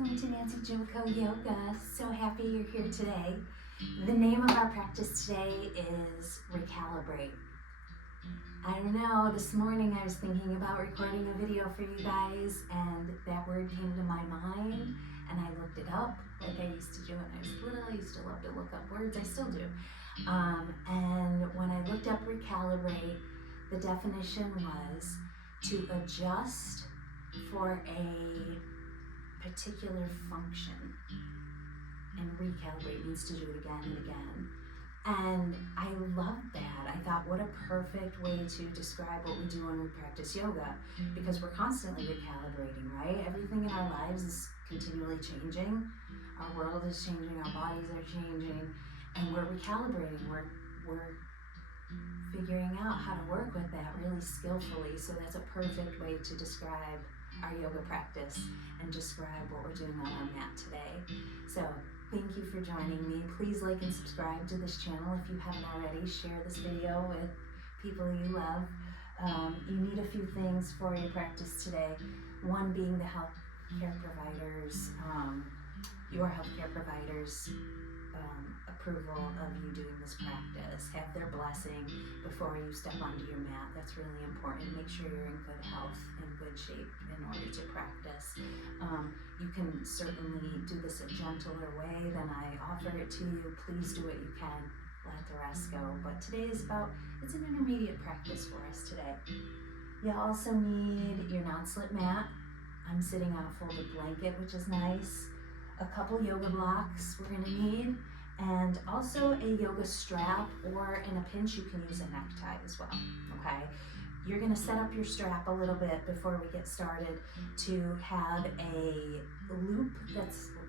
welcome to Nancy Jimiko Yoga. So happy you're here today. The name of our practice today is Recalibrate. I don't know, this morning I was thinking about recording a video for you guys and that word came to my mind and I looked it up like I used to do when I was little. I used to love to look up words, I still do. And when I looked up Recalibrate, the definition was to adjust for a particular function, and recalibrate means to do it again and again. And I loved that. I thought, what a perfect way to describe what we do when we practice yoga, because we're constantly recalibrating, right? Everything in our lives is continually changing. Our world is changing, our bodies are changing, and we're recalibrating. We're figuring out how to work with that really skillfully. So that's a perfect way to describe our yoga practice and describe what we're doing on our mat today. So thank you for joining me. Please like and subscribe to this channel if you haven't already. Share this video with people you love. You need a few things for your practice today. One being the healthcare providers, your healthcare providers' approval of you doing this practice. Have their blessing before you step onto your mat. That's really important. Make sure you're in good health and good shape in order to practice. You can certainly do this a gentler way than I offer it to you. Please do what you can. Let the rest go. But today is it's an intermediate practice for us today. You also need your non-slip mat. I'm sitting on a folded blanket, which is nice. A couple yoga blocks we're going to need. And also a yoga strap, or in a pinch you can use a necktie as well, okay? You're gonna set up your strap a little bit before we get started to have a loop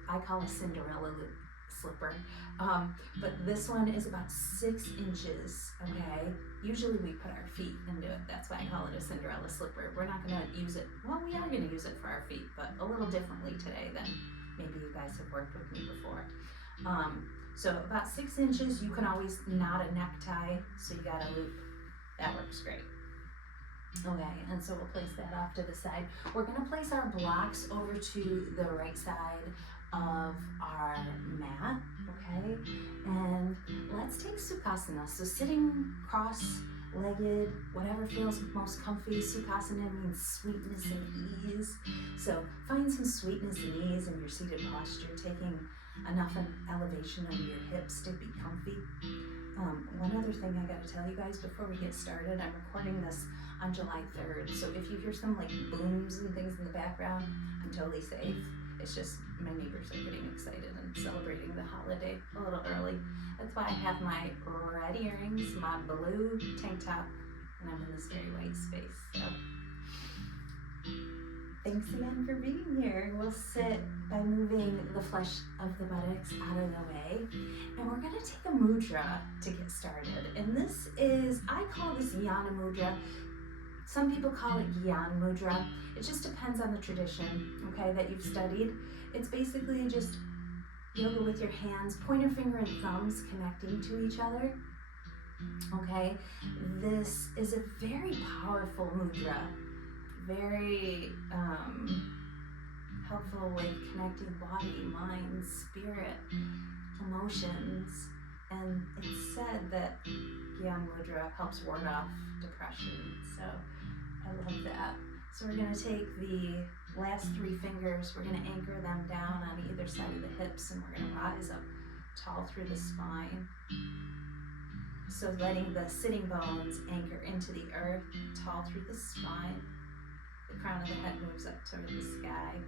I call a Cinderella loop slipper. But this one is about 6 inches, okay? Usually we put our feet into it. That's why I call it a Cinderella slipper. We're not gonna use it, well, we are gonna use it for our feet, but a little differently today than maybe you guys have worked with me before. So about 6 inches, you can always knot a necktie, so you got a loop. That works great. Okay, and so we'll place that off to the side. We're gonna place our blocks over to the right side of our mat, okay? And let's take Sukhasana. So sitting cross-legged, whatever feels most comfy. Sukhasana means sweetness and ease. So find some sweetness and ease in your seated posture, taking enough elevation under your hips to be comfy. One other thing I gotta tell you guys before we get started, I'm recording this on July 3rd, so if you hear some like booms and things in the background, I'm totally safe. It's just my neighbors are getting excited and celebrating the holiday a little early. That's why I have my red earrings, my blue tank top, and I'm in this very white space. So thanks again for being here. We'll sit by moving the flesh of the buttocks out of the way. And we're gonna take a mudra to get started. And this is, I call this Yana mudra. Some people call it Gyan mudra. It just depends on the tradition, okay, that you've studied. It's basically just yoga with your hands, pointer finger and thumbs connecting to each other. Okay, this is a very powerful mudra. Very helpful with connecting body, mind, spirit, emotions, and it's said that Gyan Mudra helps ward off depression, so I love that. So we're going to take the last 3 fingers, we're going to anchor them down on either side of the hips, and we're going to rise up tall through the spine. So letting the sitting bones anchor into the earth, tall through the spine. The crown of the head moves up toward the sky.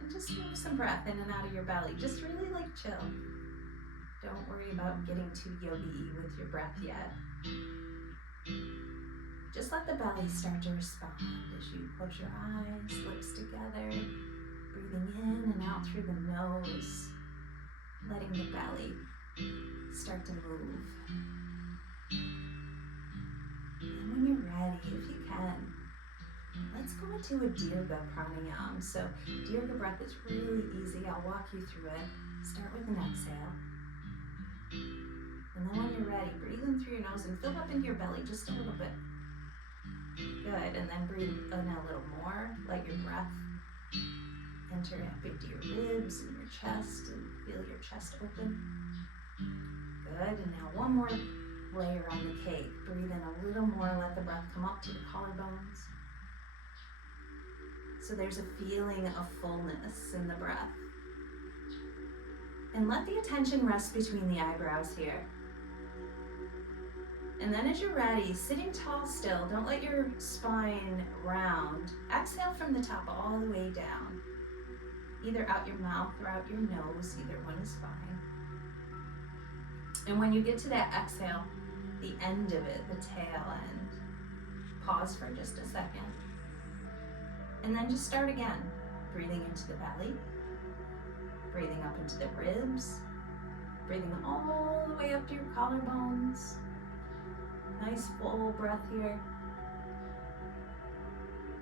And just move some breath in and out of your belly. Just really like chill. Don't worry about getting too yogi with your breath yet. Just let the belly start to respond as you close your eyes, lips together, breathing in and out through the nose, letting the belly start to move. And when you're ready, if you can, let's go into a Dirga pranayama. So Dirga breath is really easy. I'll walk you through it. Start with an exhale. And then when you're ready, breathe in through your nose and fill up into your belly just a little bit. Good, and then breathe in a little more. Let your breath Enter up into your ribs and your chest and feel your chest open. Good, and now one more layer on the cake. Breathe in a little more, let the breath come up to the collarbones. So there's a feeling of fullness in the breath. And let the attention rest between the eyebrows here. And then as you're ready, sitting tall still, don't let your spine round. Exhale from the top all the way down. Either out your mouth or out your nose, either one is fine. And when you get to that exhale, the end of it, the tail end, pause for just a second. And then just start again, breathing into the belly, breathing up into the ribs, breathing all the way up to your collarbones. Nice full breath here.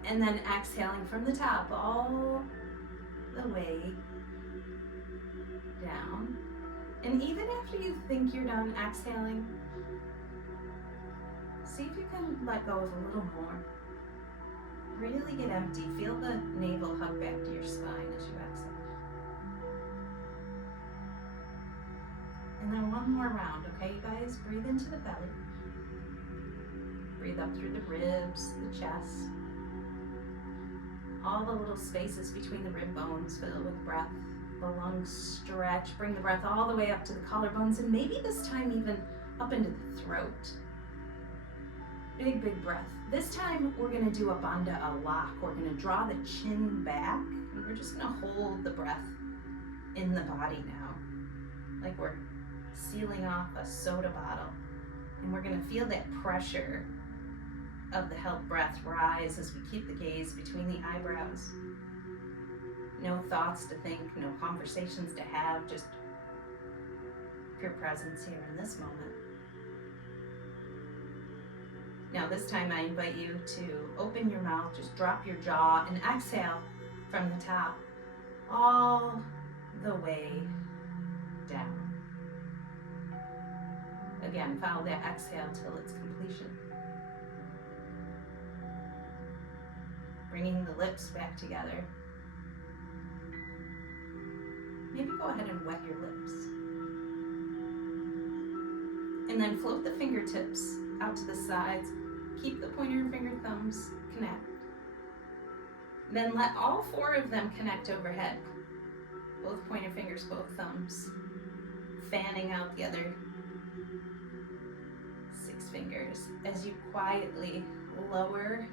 And then exhaling from the top all the way down. And even after you think you're done exhaling, see if you can let go of a little more. Really get empty. Feel the navel hug back to your spine as you exhale. And then one more round, okay, you guys? Breathe into the belly. Breathe up through the ribs, the chest. All the little spaces between the rib bones fill with breath. The lungs stretch. Bring the breath all the way up to the collarbones, and maybe this time even up into the throat. Big, big breath. This time we're going to do a bandha, a lock. We're going to draw the chin back, and we're just going to hold the breath in the body now. Like we're sealing off a soda bottle. And we're going to feel that pressure of the held breath rise as we keep the gaze between the eyebrows. No thoughts to think, no conversations to have, just pure presence here in this moment. Now this time I invite you to open your mouth, just drop your jaw and exhale from the top all the way down. Again, follow that exhale till its completion. Bringing the lips back together. Maybe go ahead and wet your lips. And then float the fingertips out to the sides. Keep the pointer and finger thumbs connect. Then let all four of them connect overhead. Both pointer fingers, both thumbs. Fanning out the other 6 fingers as you quietly lower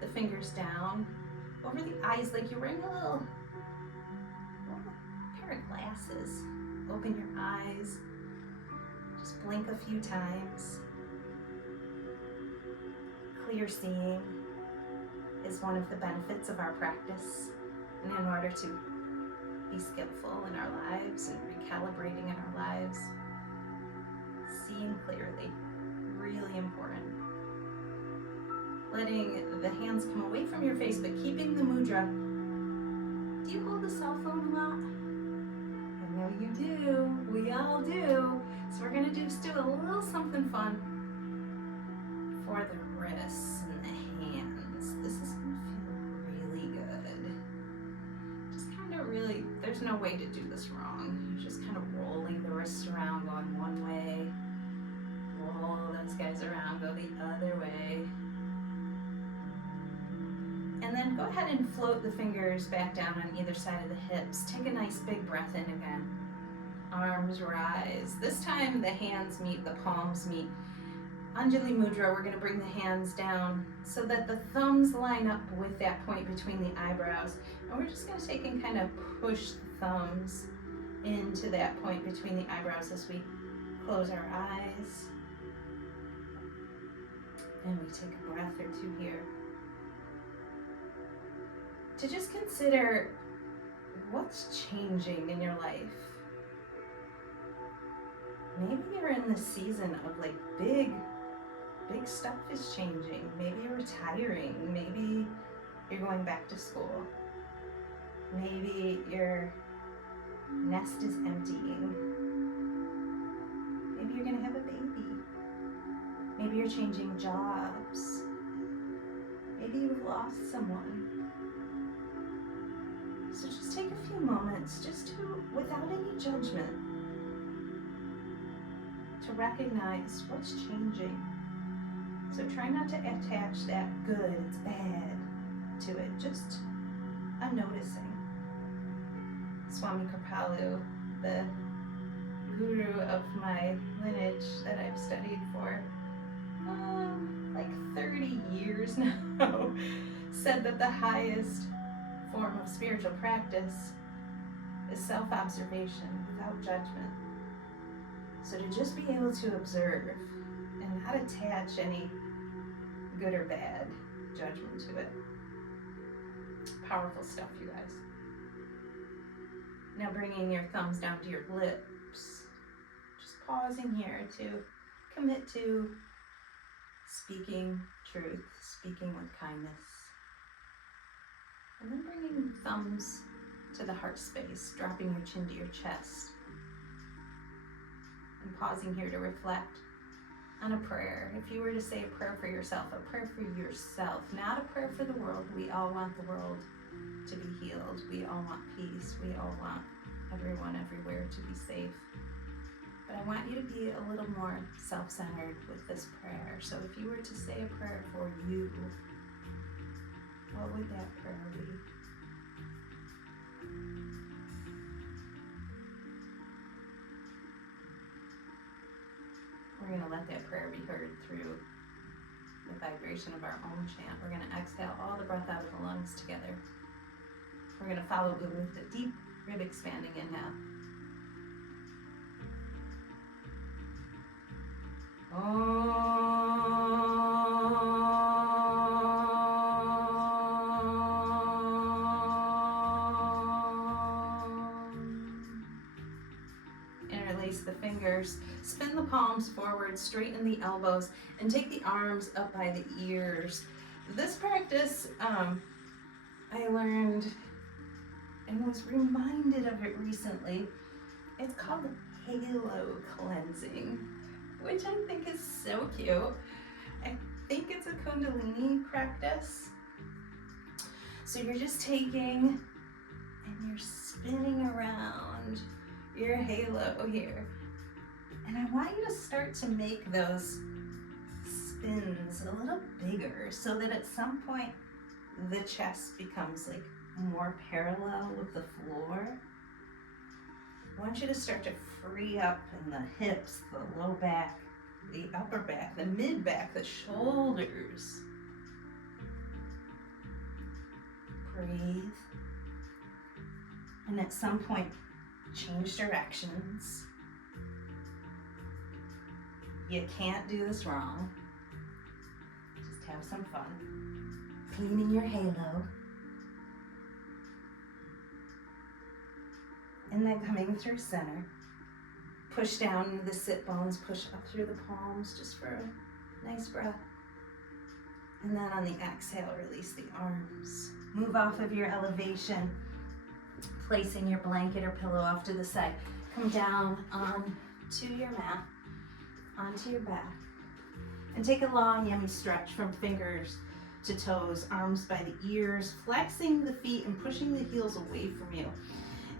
the fingers down over the eyes like you're wearing a little pair of glasses. Open your eyes. Just blink a few times. Clear seeing is one of the benefits of our practice. And in order to be skillful in our lives and recalibrating in our lives, seeing clearly, really important. Letting the hands come away from your face, but keeping the mudra. Do you hold the cell phone a lot? I know you do. We all do. So we're going to just do a little something fun for the wrists and the hands. This is going to feel really good. Just kind of really, there's no way to do this wrong. You're just kind of rolling the wrists around, going one way. Roll those guys around, go the other way. And then go ahead and float the fingers back down on either side of the hips. Take a nice big breath in again. Arms rise. This time the hands meet, the palms meet. Anjali Mudra, we're going to bring the hands down so that the thumbs line up with that point between the eyebrows. And we're just going to take and kind of push the thumbs into that point between the eyebrows as we close our eyes. And we take a breath or two here. To just consider what's changing in your life. Maybe you're in this season of like big stuff is changing. Maybe you're retiring. Maybe you're going back to school. Maybe your nest is emptying. Maybe you're gonna have a baby. Maybe you're changing jobs. Maybe you've lost someone. So just just take a few moments just to, without any judgment, to recognize what's changing. So try not to attach that good, it's bad to it, just a noticing. Swami Kripalu, the guru of my lineage that I've studied for like 30 years now, said that the highest form of spiritual practice is self-observation without judgment. So to just be able to observe and not attach any good or bad judgment to it. Powerful stuff, you guys. Now bringing your thumbs down to your lips. Just pausing here to commit to speaking truth, speaking with kindness. And then bringing thumbs to the heart space, dropping your chin to your chest. And pausing here to reflect on a prayer. If you were to say a prayer for yourself, a prayer for yourself, not a prayer for the world. We all want the world to be healed. We all want peace. We all want everyone everywhere to be safe. But I want you to be a little more self-centered with this prayer. So if you were to say a prayer for you, what would that prayer be? We're going to let that prayer be heard through the vibration of our own chant. We're going to exhale all the breath out of the lungs together. We're going to follow it with a deep rib expanding inhale. Interlace the fingers, spin the palms forward, straighten the elbows, and take the arms up by the ears. This practice, I learned and was reminded of it recently. It's called halo cleansing, which I think is so cute. I think it's a Kundalini practice. So you're just taking and you're spinning around your halo here. And I want you to start to make those spins a little bigger so that at some point the chest becomes like more parallel with the floor. I want you to start to free up in the hips, the low back, the upper back, the mid back, the shoulders. Breathe. And at some point, change directions. You can't do this wrong. Just have some fun. Cleaning your halo. And then coming through center. Push down into the sit bones, push up through the palms just for a nice breath. And then on the exhale, release the arms. Move off of your elevation, placing your blanket or pillow off to the side. Come down onto your mat, onto your back. And take a long, yummy stretch from fingers to toes, arms by the ears, flexing the feet and pushing the heels away from you.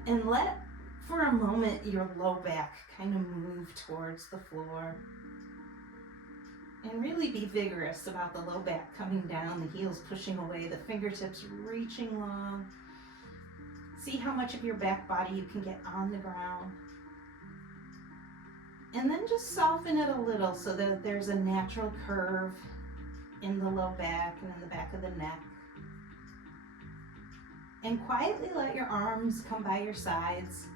And let, for a moment, your low back kind of move towards the floor. And really be vigorous about the low back coming down, the heels pushing away, the fingertips reaching long. See how much of your back body you can get on the ground. And then just soften it a little so that there's a natural curve in the low back and in the back of the neck. And quietly let your arms come by your sides.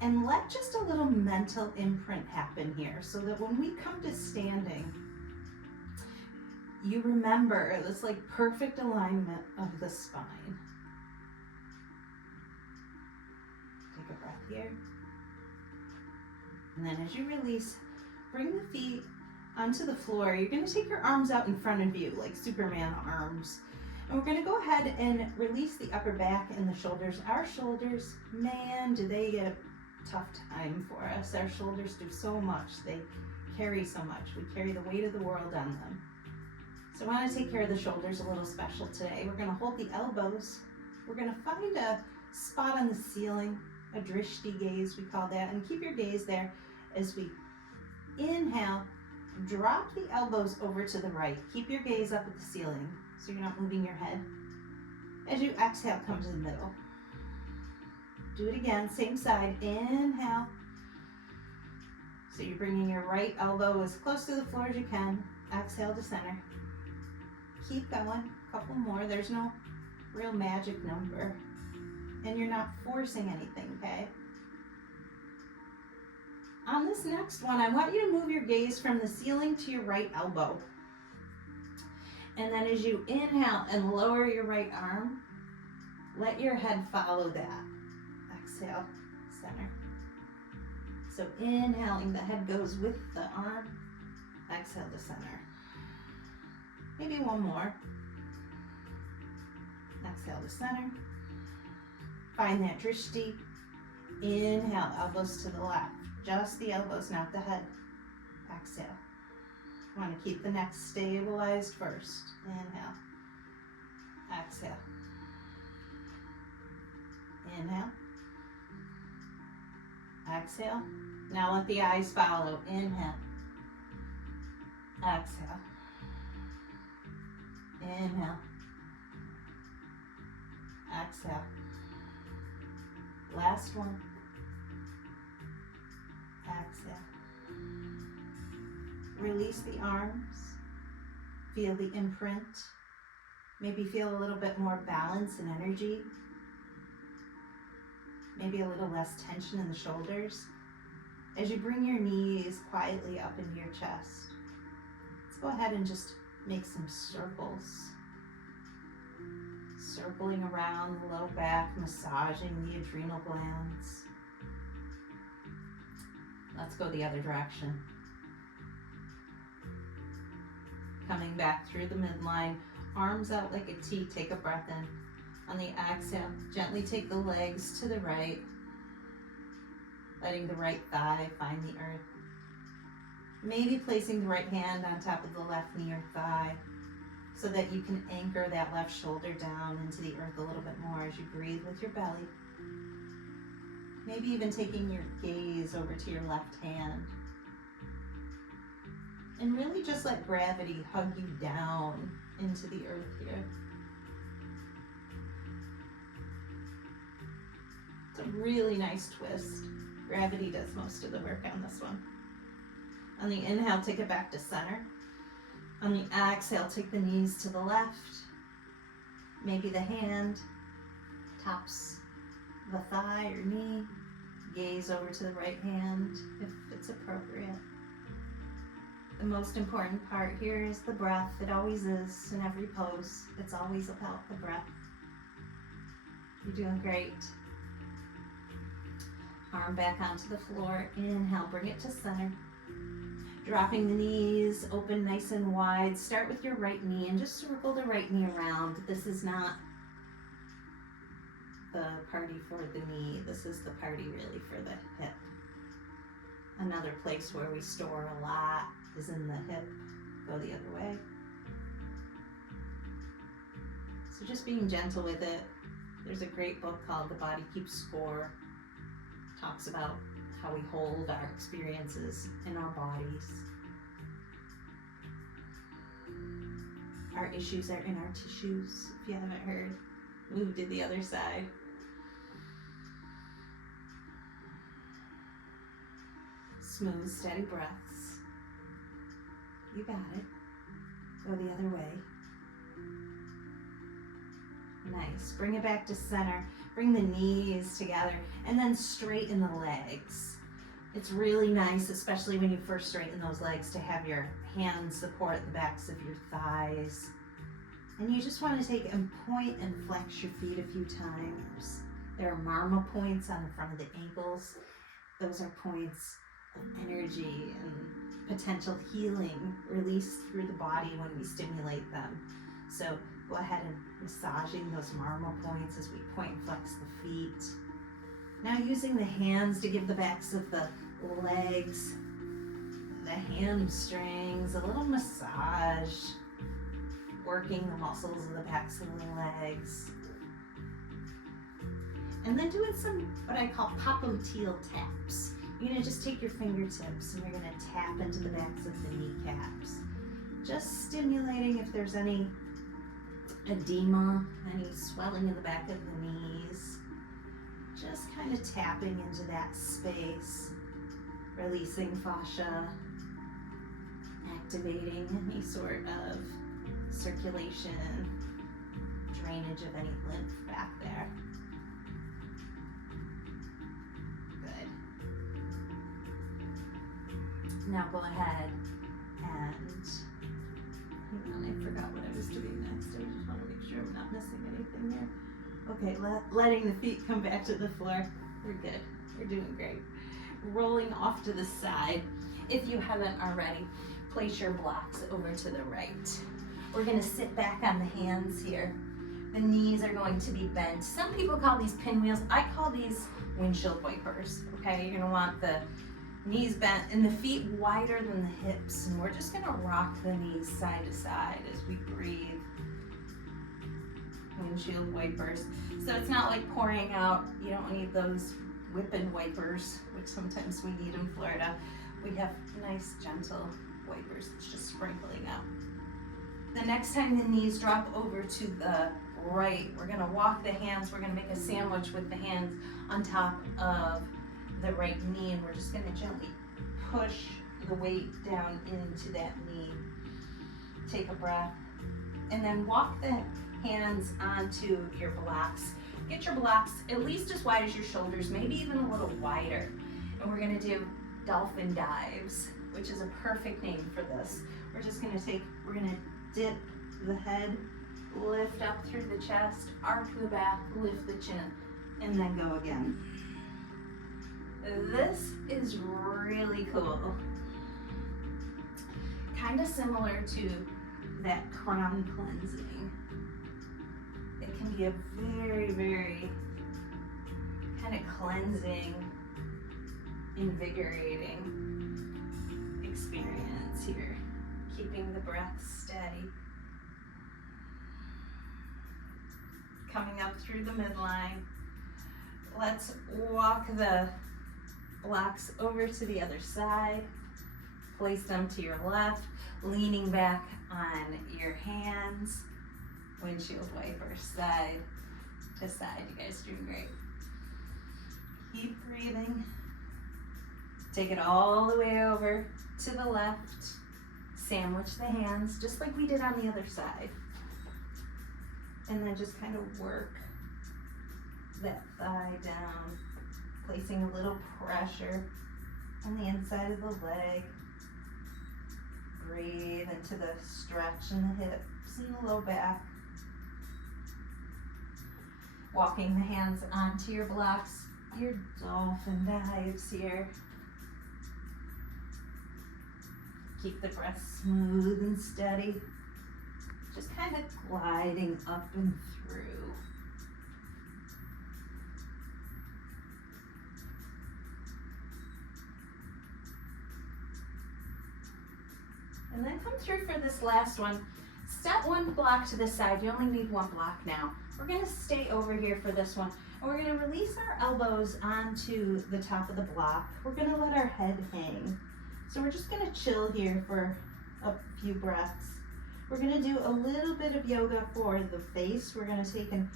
And let just a little mental imprint happen here so that when we come to standing, you remember this like perfect alignment of the spine. Take a breath here. And then as you release, bring the feet onto the floor. You're going to take your arms out in front of you like Superman arms. And we're going to go ahead and release the upper back and the shoulders. Our shoulders, man, do they get a tough time for us. Our shoulders do so much. They carry so much. We carry the weight of the world on them. So I want to take care of the shoulders a little special today. We're going to hold the elbows We're going to find a spot on the ceiling, a drishti gaze we call that, and keep your gaze there as we inhale. Drop the elbows over to the right. Keep your gaze up at the ceiling so you're not moving your head. As you exhale, come to the middle. Do it again, same side. Inhale. So you're bringing your right elbow as close to the floor as you can. Exhale to center. Keep going, a couple more. There's no real magic number. And you're not forcing anything, okay? On this next one, I want you to move your gaze from the ceiling to your right elbow. And then as you inhale and lower your right arm, let your head follow that. Exhale, center. So inhaling, the head goes with the arm. Exhale to center. Maybe one more. Exhale to center. Find that drishti. Inhale, elbows to the left. Just the elbows, not the head. Exhale. Want to keep the neck stabilized first. Inhale. Exhale. Inhale. Exhale. Now let the eyes follow. Inhale. Exhale. Inhale. Exhale. Last one. Exhale. Release the arms. Feel the imprint. Maybe feel a little bit more balance and energy. Maybe a little less tension in the shoulders. As you bring your knees quietly up into your chest, let's go ahead and just make some circles. Circling around the low back, massaging the adrenal glands. Let's go the other direction. Coming back through the midline, arms out like a T, take a breath in. On the exhale, gently take the legs to the right, letting the right thigh find the earth. Maybe placing the right hand on top of the left knee or thigh so that you can anchor that left shoulder down into the earth a little bit more as you breathe with your belly. Maybe even taking your gaze over to your left hand. And really just let gravity hug you down into the earth here. It's a really nice twist. Gravity does most of the work on this one. On the inhale, take it back to center. On the exhale, take the knees to the left. Maybe the hand tops the thigh or knee. Gaze over to the right hand if it's appropriate. The most important part here is the breath. It always is in every pose. It's always about the breath. You're doing great. Arm back onto the floor. Inhale, bring it to center. Dropping the knees, open nice and wide. Start with your right knee and just circle the right knee around. This is not the party for the knee. This is the party really for the hip. Another place where we store a lot is in the hip. Go the other way. So just being gentle with it. There's a great book called The Body Keeps Score. Talks about how we hold our experiences in our bodies. Our issues are in our tissues, if you haven't heard. Move to the other side. Smooth, steady breaths. You got it. Go the other way. Nice. Bring it back to center. Bring the knees together and then straighten the legs. It's really nice, especially when you first straighten those legs, to have your hands support the backs of your thighs. And you just want to take and point and flex your feet a few times. There are marma points on the front of the ankles. Those are points of energy and potential healing released through the body when we stimulate them. So go ahead and massaging those marma points as we point and flex the feet. Now using the hands to give the backs of the legs, the hamstrings, a little massage, working the muscles of the backs of the legs. And then doing some, what I call popliteal taps. You're gonna just take your fingertips and you're gonna tap into the backs of the kneecaps. Just stimulating if there's any edema, any swelling in the back of the knees. Just kind of tapping into that space, releasing fascia, activating any sort of circulation, drainage of any lymph back there. Good. Now go ahead and, hang on, I forgot what I was doing next. I just want to make sure I'm not missing anything here. Okay, letting the feet come back to the floor. We're good. We're doing great. Rolling off to the side. If you haven't already, place your blocks over to the right. We're going to sit back on the hands here. The knees are going to be bent. Some people call these pinwheels. I call these windshield wipers. Okay, you're going to want the knees bent and the feet wider than the hips. And we're just going to rock the knees side to side as we breathe. Windshield wipers. So it's not like pouring out. You don't need those whipping wipers, which sometimes we need in Florida. We have nice, gentle wipers. It's just sprinkling out. The next time the knees drop over to the right, we're going to walk the hands. We're going to make a sandwich with the hands on top of the right knee, and we're just going to gently push the weight down into that knee. Take a breath, and then walk the hands onto your blocks. Get your blocks at least as wide as your shoulders, maybe even a little wider. And we're going to do dolphin dives, which is a perfect name for this. We're just going to we're going to dip the head, lift up through the chest, arc the back, lift the chin, and then go again. This is really cool. Kind of similar to that crown cleansing. It can be a very, very kind of cleansing, invigorating experience here. Keeping the breath steady. Coming up through the midline. Let's walk the blocks over to the other side. Place them to your left, leaning back on your hands. Windshield wipers, side to side. You guys are doing great. Keep breathing. Take it all the way over to the left. Sandwich the hands, just like we did on the other side. And then just kind of work that thigh down, placing a little pressure on the inside of the leg. Breathe into the stretch in the hips and the low back. Walking the hands onto your blocks, your dolphin dives here. Keep the breath smooth and steady. Just kind of gliding up and through. And then come through for this last one. Step one block to the side. You only need one block now. We're going to stay over here for this one. And we're going to release our elbows onto the top of the block. We're going to let our head hang. So we're just going to chill here for a few breaths. We're going to do a little bit of yoga for the face. We're going to take and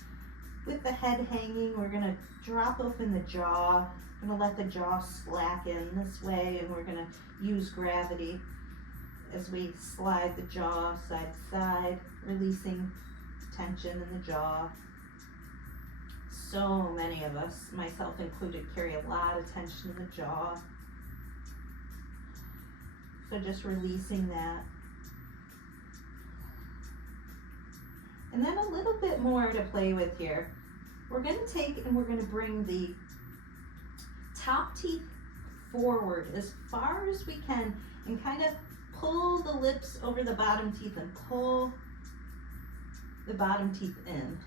with the head hanging, we're going to drop open the jaw. We're going to let the jaw slacken this way, and we're going to use gravity as we slide the jaw side to side, releasing tension in the jaw. So many of us, myself included, carry a lot of tension in the jaw. So just releasing that. And then a little bit more to play with here. We're going to take and we're going to bring the top teeth forward as far as we can and kind of pull the lips over the bottom teeth and pull the bottom teeth in.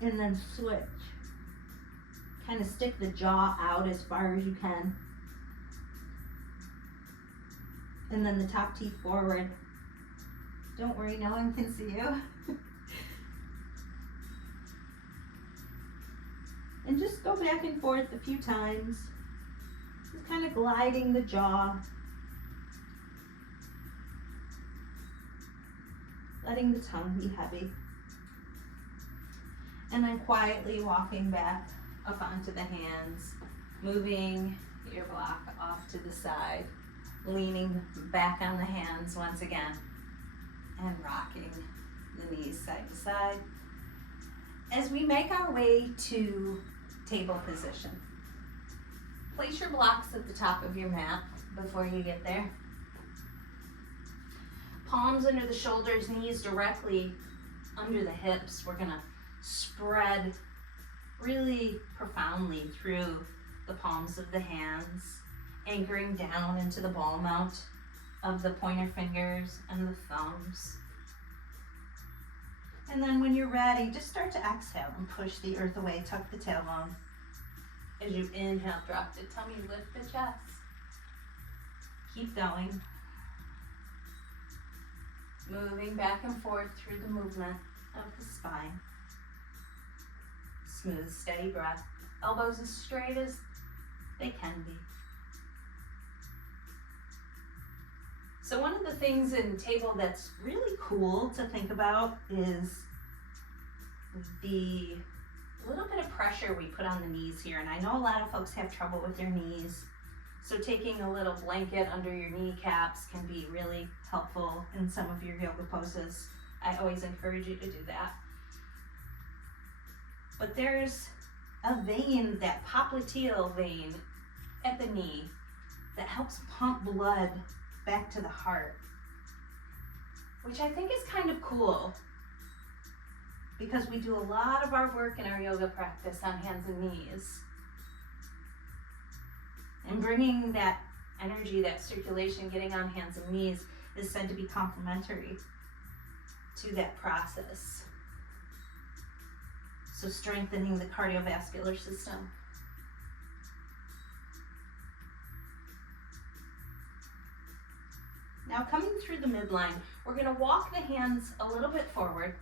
And then switch. Kind of stick the jaw out as far as you can. And then the top teeth forward. Don't worry, no one can see you. go back and forth a few times. Just kind of gliding the jaw. Letting the tongue be heavy. And then quietly walking back up onto the hands, moving your block off to the side, leaning back on the hands once again, and rocking the knees side to side. As we make our way to table position, place your blocks at the top of your mat before you get there. Palms under the shoulders, knees directly under the hips. We're gonna spread really profoundly through the palms of the hands, anchoring down into the ball mount of the pointer fingers and the thumbs. And then when you're ready, just start to exhale and push the earth away, tuck the tailbone. As you inhale, drop the tummy, lift the chest. Keep going. Moving back and forth through the movement of the spine. Smooth, steady breath. Elbows as straight as they can be. So one of the things in table that's really cool to think about is the little bit of pressure we put on the knees here. And I know a lot of folks have trouble with their knees. So taking a little blanket under your kneecaps can be really helpful in some of your yoga poses. I always encourage you to do that. But there's a vein, that popliteal vein at the knee, that helps pump blood back to the heart, which I think is kind of cool because we do a lot of our work in our yoga practice on hands and knees. And bringing that energy, that circulation, getting on hands and knees is said to be complementary to that process. So strengthening the cardiovascular system. Now coming through the midline, we're going to walk the hands a little bit forward.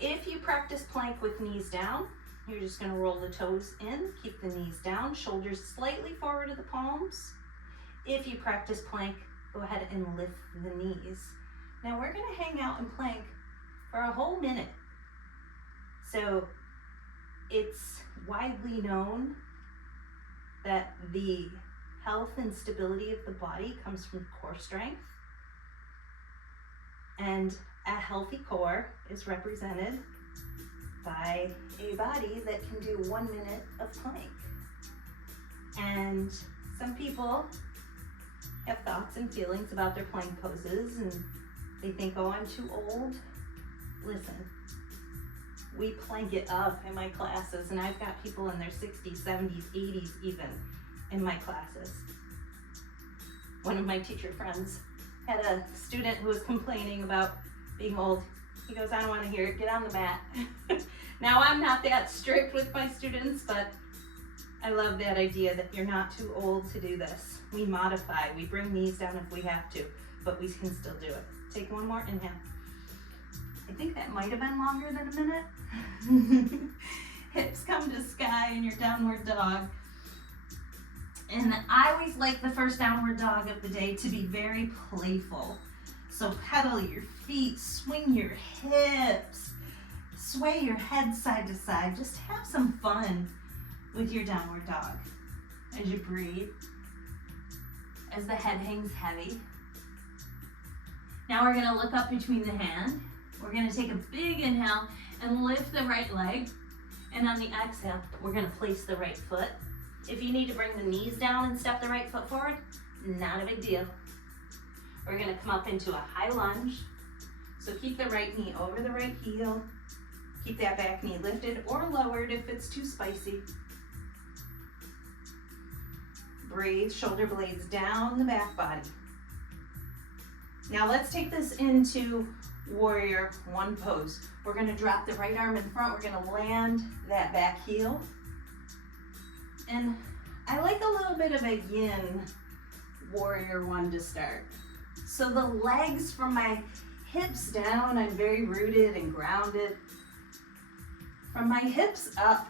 If you practice plank with knees down, you're just going to roll the toes in, keep the knees down, shoulders slightly forward of the palms. If you practice plank, go ahead and lift the knees. Now we're going to hang out in plank for a whole minute. So it's widely known that the health and stability of the body comes from core strength. And a healthy core is represented by a body that can do 1 minute of plank. And some people have thoughts and feelings about their plank poses and they think, oh, I'm too old. Listen, we plank it up in my classes, and I've got people in their 60s, 70s, 80s even in my classes. One of my teacher friends had a student who was complaining about being old. He goes, I don't want to hear it, get on the mat. Now I'm not that strict with my students, but I love that idea that you're not too old to do this. We modify, we bring knees down if we have to, but we can still do it. Take one more inhale. I think that might have been longer than a minute. Hips come to sky in your downward dog. And I always like the first downward dog of the day to be very playful. So pedal your feet, swing your hips, sway your head side to side. Just have some fun with your downward dog as you breathe, as the head hangs heavy. Now we're going to look up between the hand. We're going to take a big inhale and lift the right leg. And on the exhale, we're going to place the right foot. If you need to bring the knees down and step the right foot forward, not a big deal. We're going to come up into a high lunge. So keep the right knee over the right heel. Keep that back knee lifted or lowered if it's too spicy. Breathe, shoulder blades down the back body. Now let's take this into warrior one pose. We're going to drop the right arm in front. We're going to land that back heel. And I like a little bit of a yin warrior one to start. So the legs from my hips down, I'm very rooted and grounded. From my hips up,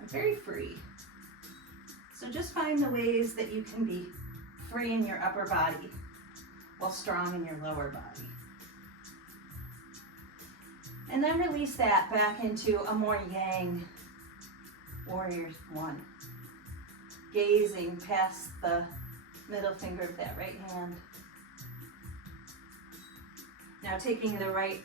and very free. So just find the ways that you can be free in your upper body while strong in your lower body. And then release that back into a more yang warrior one. Gazing past the middle finger of that right hand. Now taking the right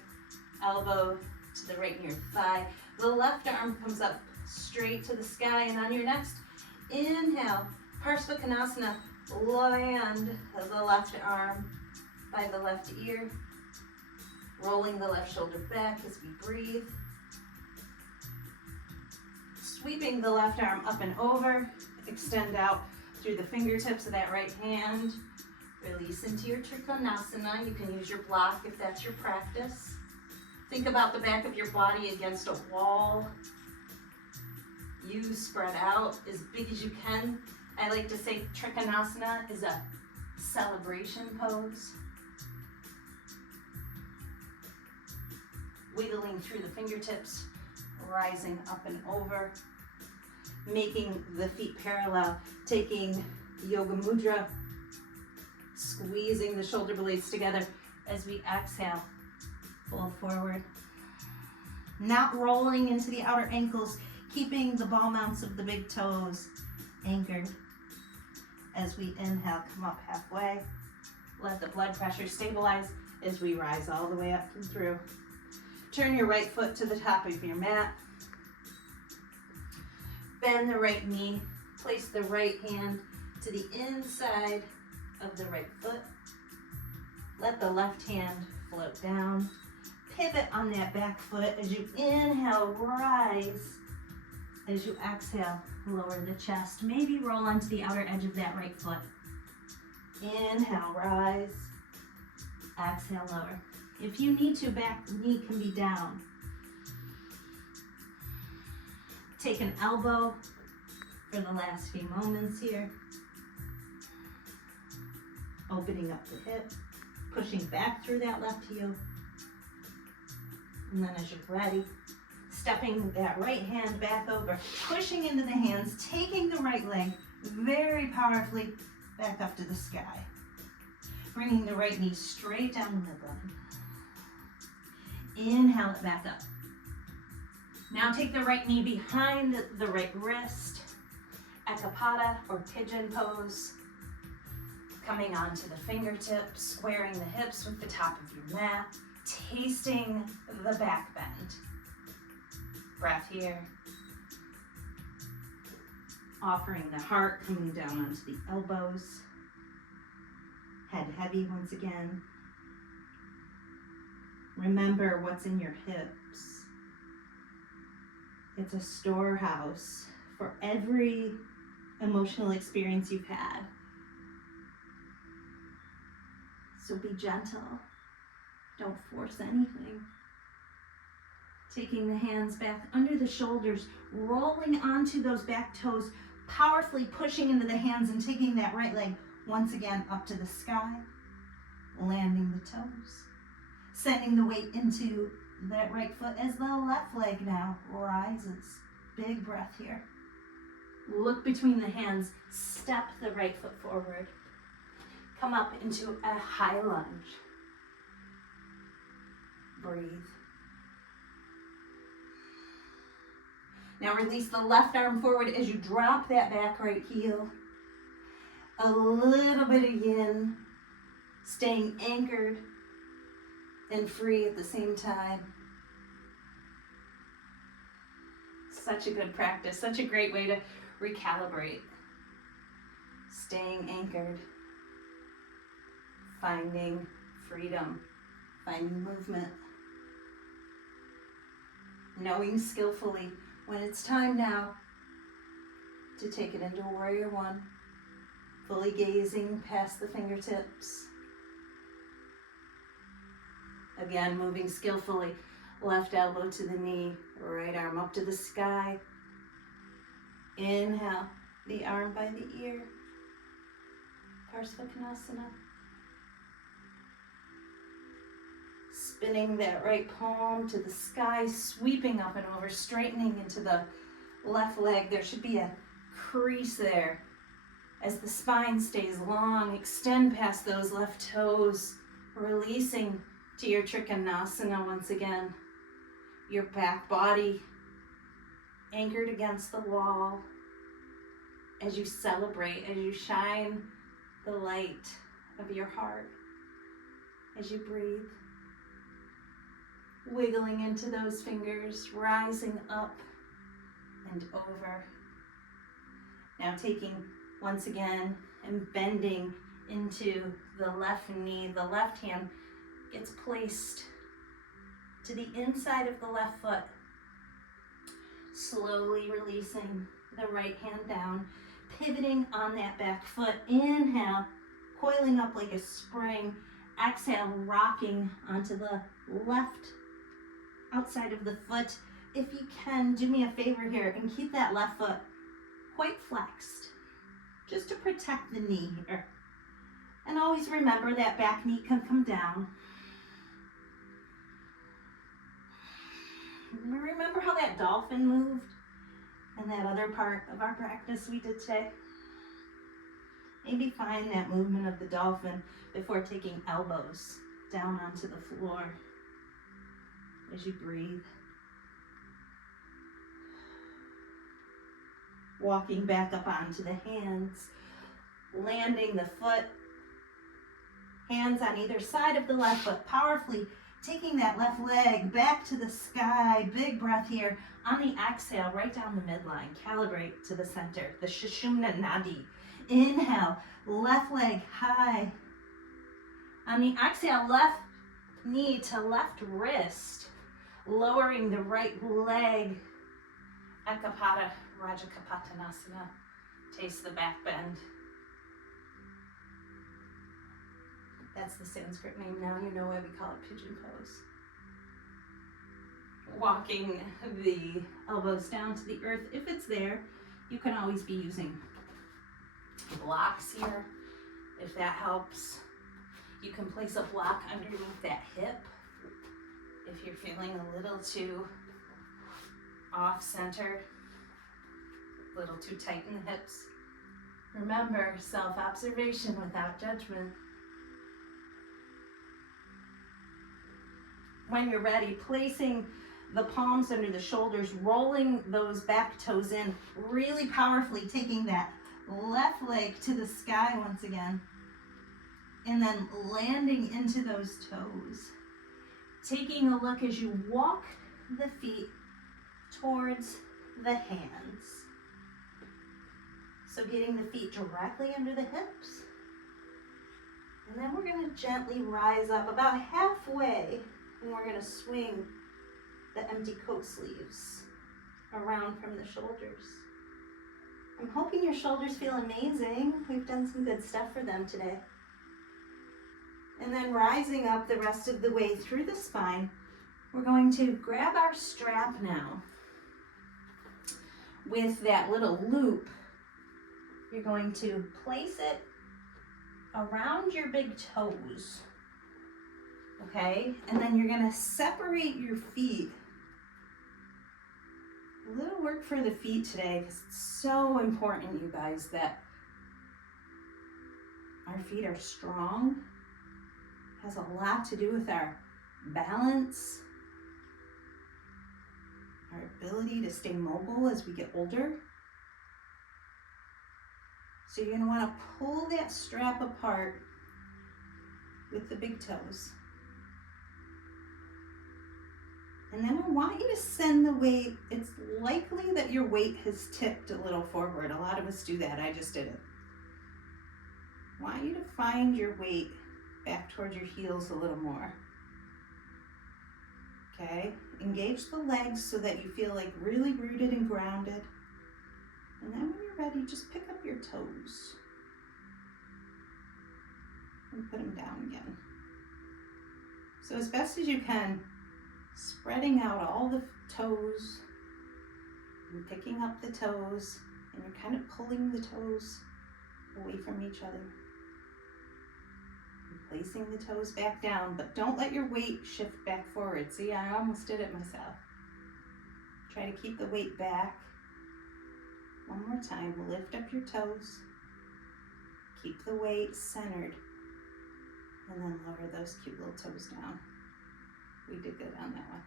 elbow to the right near thigh. The left arm comes up straight to the sky, and on your next inhale, Parsvakonasana, land the left arm by the left ear, rolling the left shoulder back as we breathe. Sweeping the left arm up and over, extend out through the fingertips of that right hand. Release into your Trikonasana. You can use your block if that's your practice. Think about the back of your body against a wall. You spread out as big as you can. I like to say Trikonasana is a celebration pose. Wiggling through the fingertips, rising up and over. Making the feet parallel, taking yoga mudra, squeezing the shoulder blades together as we exhale, fold forward. Not rolling into the outer ankles, keeping the ball mounts of the big toes anchored. As we inhale, come up halfway. Let the blood pressure stabilize as we rise all the way up and through. Turn your right foot to the top of your mat. Bend the right knee. Place the right hand to the inside of the right foot. Let the left hand float down. Pivot on that back foot as you inhale, rise. As you exhale, lower the chest. Maybe roll onto the outer edge of that right foot. Inhale, rise. Exhale, lower. If you need to, back knee can be down. Take an elbow for the last few moments here. Opening up the hip, pushing back through that left heel. And then as you're ready, stepping that right hand back over, pushing into the hands, taking the right leg very powerfully back up to the sky. Bringing the right knee straight down the midline. Inhale it back up. Now take the right knee behind the right wrist. Ekapada or pigeon pose. Coming onto the fingertips, squaring the hips with the top of your mat. Tasting the back bend. Breath here. Offering the heart coming down onto the elbows. Head heavy once again. Remember what's in your hips. It's a storehouse for every emotional experience you've had. So be gentle. Don't force anything. Taking the hands back under the shoulders, rolling onto those back toes, powerfully pushing into the hands and taking that right leg once again up to the sky, landing the toes. Sending the weight into that right foot as the left leg now rises. Big breath here. Look between the hands, step the right foot forward. Come up into a high lunge. Breathe. Now release the left arm forward as you drop that back right heel. A little bit of yin, staying anchored and free at the same time. Such a good practice, such a great way to recalibrate. Staying anchored, finding freedom, finding movement, knowing skillfully when it's time now to take it into warrior one, fully gazing past the fingertips. Again, moving skillfully, left elbow to the knee, right arm up to the sky. Inhale, the arm by the ear. Parsvakonasana. Spinning that right palm to the sky, sweeping up and over, straightening into the left leg, there should be a crease there. As the spine stays long, extend past those left toes, releasing to your Trikonasana once again. Your back body anchored against the wall as you celebrate, as you shine the light of your heart, as you breathe. Wiggling into those fingers, rising up and over. Now taking once again and bending into the left knee. The left hand gets placed to the inside of the left foot. Slowly releasing the right hand down, pivoting on that back foot. Inhale, coiling up like a spring. Exhale, rocking onto the left outside of the foot. If you can, do me a favor here and keep that left foot quite flexed, just to protect the knee here. And always remember that back knee can come down. Remember how that dolphin moved in that other part of our practice we did today? Maybe find that movement of the dolphin before taking elbows down onto the floor as you breathe. Walking back up onto the hands, landing the foot, hands on either side of the left foot, powerfully taking that left leg back to the sky. Big breath here. On the exhale, right down the midline, calibrate to the center, the Sushumna Nadi. Inhale, left leg high. On the exhale, left knee to left wrist, lowering the right leg. Ekapada Rajakapatanasana. Taste the back bend. That's the Sanskrit name. Now you know why we call it pigeon pose. Walking the elbows down to the earth. If it's there, you can always be using blocks here, if that helps. You can place a block underneath that hip if you're feeling a little too off center, a little too tight in the hips. Remember, self-observation without judgment. When you're ready, placing the palms under the shoulders, rolling those back toes in, really powerfully taking that left leg to the sky once again, and then landing into those toes. Taking a look as you walk the feet towards the hands. So getting the feet directly under the hips. And then we're going to gently rise up about halfway, and we're going to swing the empty coat sleeves around from the shoulders. I'm hoping your shoulders feel amazing. We've done some good stuff for them today. And then rising up the rest of the way through the spine, we're going to grab our strap now. With that little loop, you're going to place it around your big toes. Okay? And then you're going to separate your feet. A little work for the feet today, because it's so important, you guys, that our feet are strong. It has a lot to do with our balance, our ability to stay mobile as we get older. So you're going to want to pull that strap apart with the big toes. And then I want you to send the weight. It's likely that your weight has tipped a little forward. A lot of us do that. I just did it. I want you to find your weight back towards your heels a little more. Okay? Engage the legs so that you feel like really rooted and grounded. And then when you're ready, just pick up your toes and put them down again. So as best as you can, spreading out all the toes and picking up the toes, and you're kind of pulling the toes away from each other. And placing the toes back down, but don't let your weight shift back forward. See, I almost did it myself. Try to keep the weight back One more time, lift up your toes. Keep the weight centered. And then lower those cute little toes down. We did good on that one.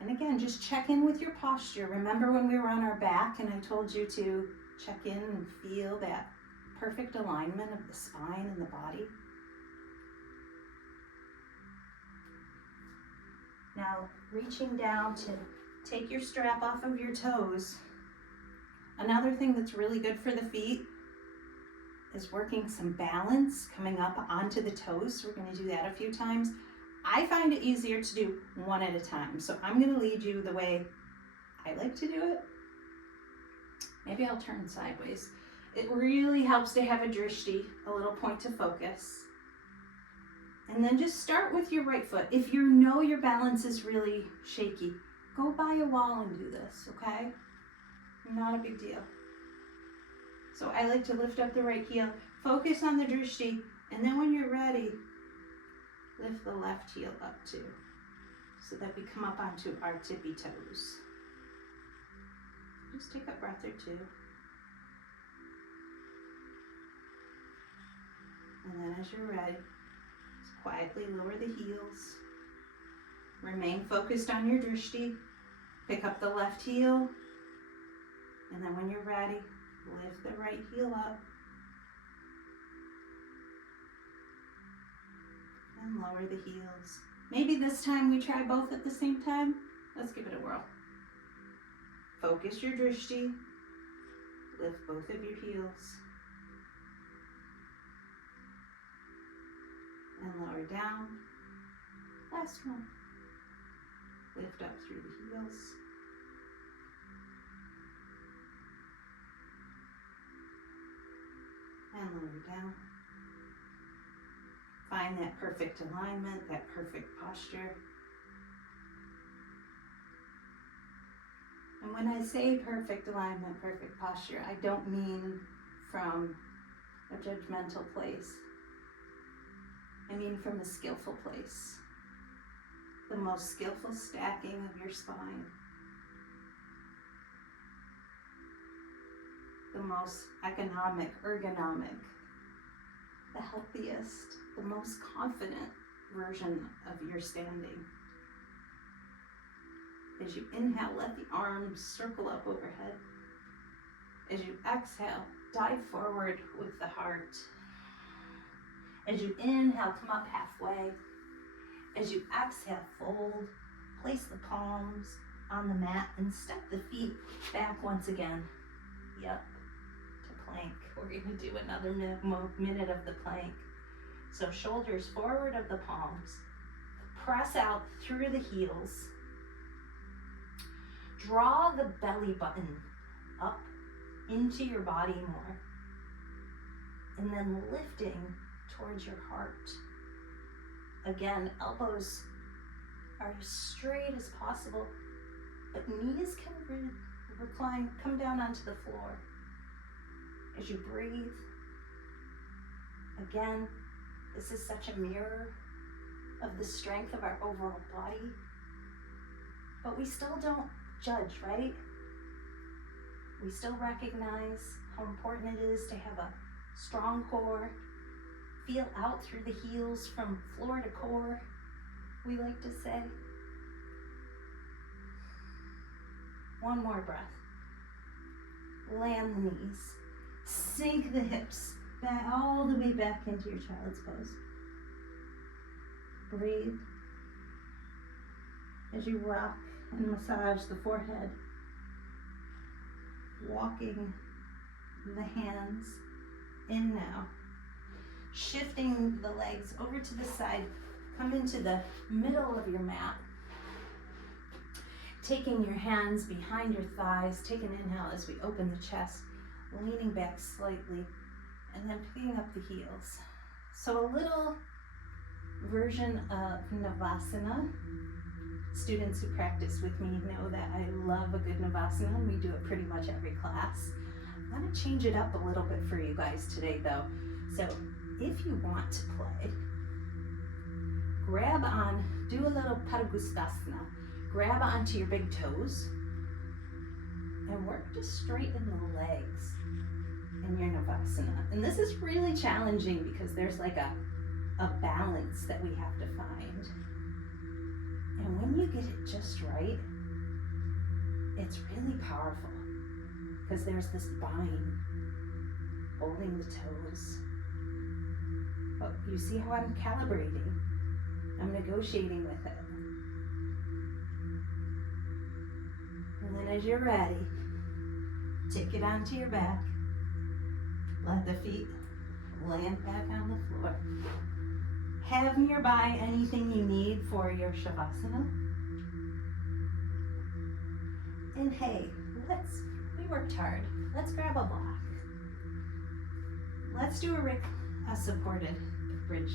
And again, just check in with your posture. Remember when we were on our back and I told you to check in and feel that perfect alignment of the spine and the body? Now, reaching down to take your strap off of your toes. Another thing that's really good for the feet is working some balance coming up onto the toes. So we're going to do that a few times. I find it easier to do one at a time. So I'm going to lead you the way I like to do it. Maybe I'll turn sideways. It really helps to have a drishti, a little point to focus. And then just start with your right foot. If you know your balance is really shaky, go by a wall and do this, okay? Not a big deal. So I like to lift up the right heel, focus on the drishti, and then when you're ready, lift the left heel up too, so that we come up onto our tippy toes. Just take a breath or two. And then as you're ready, just quietly lower the heels. Remain focused on your drishti. Pick up the left heel. And then when you're ready, lift the right heel up. And lower the heels. Maybe this time we try both at the same time. Let's give it a whirl. Focus your drishti. Lift both of your heels. And lower down. Last one. Lift up through the heels. And lower down. Find that perfect alignment, that perfect posture. And when I say perfect alignment, perfect posture, I don't mean from a judgmental place. I mean from a skillful place. The most skillful stacking of your spine. The most ergonomic, the healthiest, the most confident version of your standing. As you inhale, let the arms circle up overhead. As you exhale, dive forward with the heart. As you inhale, come up halfway. As you exhale, fold. Place the palms on the mat and step the feet back once again. Yep, to plank. We're going to do another minute of the plank. So shoulders forward of the palms. Press out through the heels. Draw the belly button up into your body more. And then lifting towards your heart. Again, elbows are as straight as possible, but knees can recline, come down onto the floor. As you breathe, again, this is such a mirror of the strength of our overall body, but we still don't judge, right? We still recognize how important it is to have a strong core, feel out through the heels from floor to core, we like to say. One more breath. Land the knees. Sink the hips back all the way back into your child's pose. Breathe as you rock and massage the forehead, walking the hands in now. Shifting the legs over to the side, come into the middle of your mat. Taking your hands behind your thighs, take an inhale as we open the chest, leaning back slightly, and then picking up the heels. So a little version of Navasana. Students who practice with me know that I love a good Navasana, and we do it pretty much every class. I'm going to change it up a little bit for you guys today though. So if you want to play, grab on, do a little Padagustasana. Grab onto your big toes. and work to straighten the legs in your Navasana. And this is really challenging because there's like a balance that we have to find. And when you get it just right, it's really powerful because there's this bind holding the toes. But you see how I'm calibrating? I'm negotiating with it. And then as you're ready, take it onto your back. Let the feet land back on the floor. Have nearby anything you need for your Shavasana. And hey, we worked hard. Let's grab a block. Let's do a supported bridge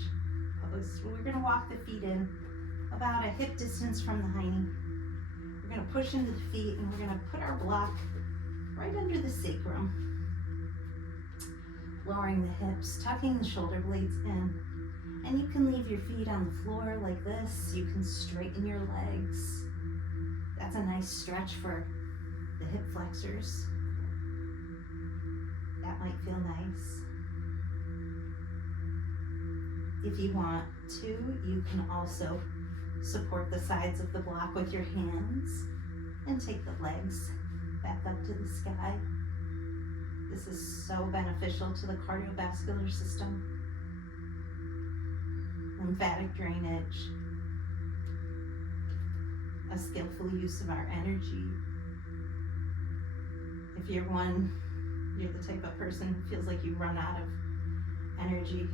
pose. We're gonna walk the feet in about a hip distance from the hiney. We're gonna push into the feet and we're gonna put our block right under the sacrum. Lowering the hips, tucking the shoulder blades in. And you can leave your feet on the floor like this. You can straighten your legs. That's a nice stretch for the hip flexors. That might feel nice. If you want to, you can also support the sides of the block with your hands and take the legs back up to the sky. This is so beneficial to the cardiovascular system, lymphatic drainage, a skillful use of our energy. If you're the type of person who feels like you run out of energy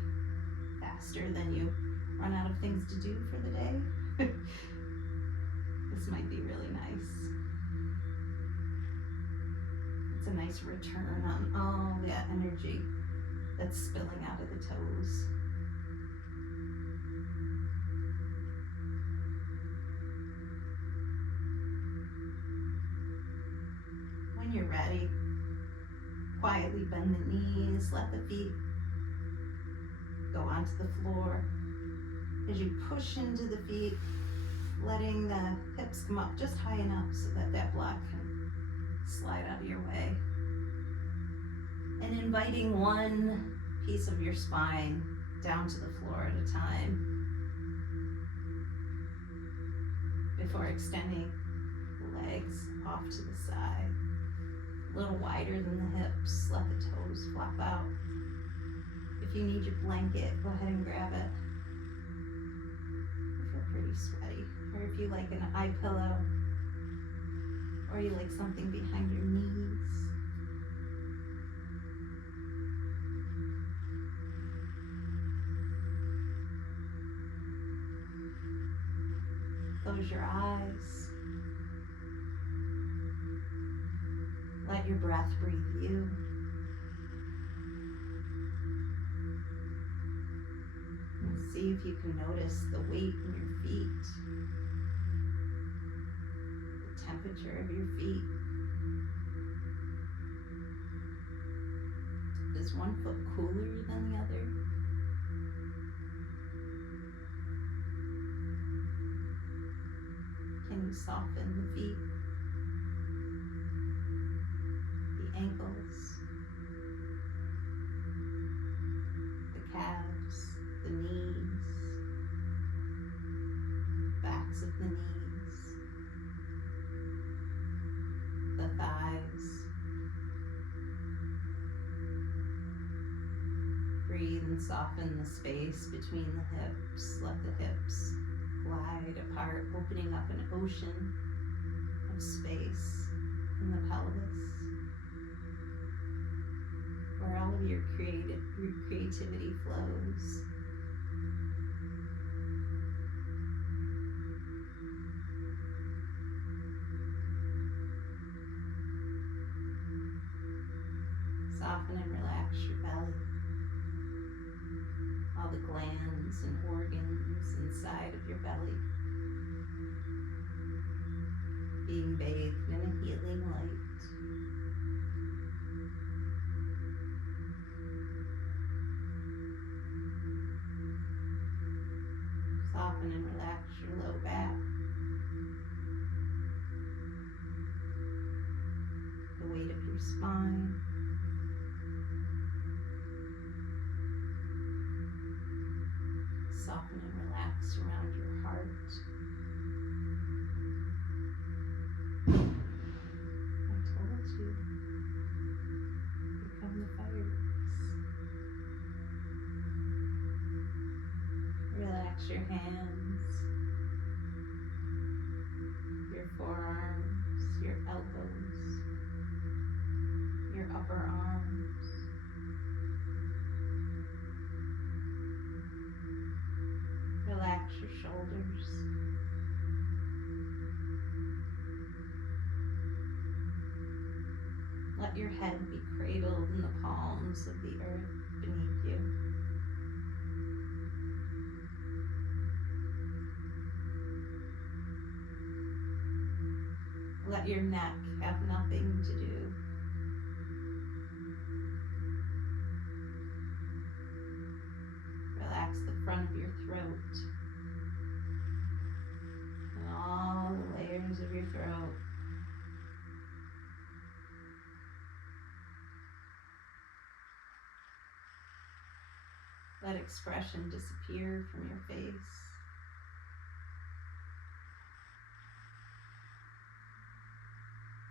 faster than you run out of things to do for the day, this might be really nice. It's a nice return on all that energy that's spilling out of the toes. When you're ready, quietly bend the knees, let the feet go onto the floor. As you push into the feet, letting the hips come up just high enough so that that block can slide out of your way. And inviting one piece of your spine down to the floor at a time before extending the legs off to the side. A little wider than the hips, let the toes flop out. If you need your blanket, go ahead and grab it. I feel pretty sweaty. Or if you like an eye pillow, or you like something behind your knees. Close your eyes. Let your breath breathe you. And see if you can notice the weight in your feet, the temperature of your feet. Is one foot cooler than the other? Can you soften the feet? Ankles, the calves, the knees, backs of the knees, the thighs. Breathe and soften the space between the hips. Let the hips glide apart, opening up an ocean of space in the pelvis, where all of your creativity flows. Soften and relax your belly. All the glands and organs inside of your belly being bathed in a healing light. Soften and relax your low back. spine. Soften and relax around your heart. I told you. Become the fireworks. Relax your hands, your forearms, your elbows, your upper arms. Relax your shoulders. Let your head be cradled in the palms of the earth beneath you. Let your neck have nothing to do. Relax the front of your throat and all the layers of your throat. Let expression disappear from your face.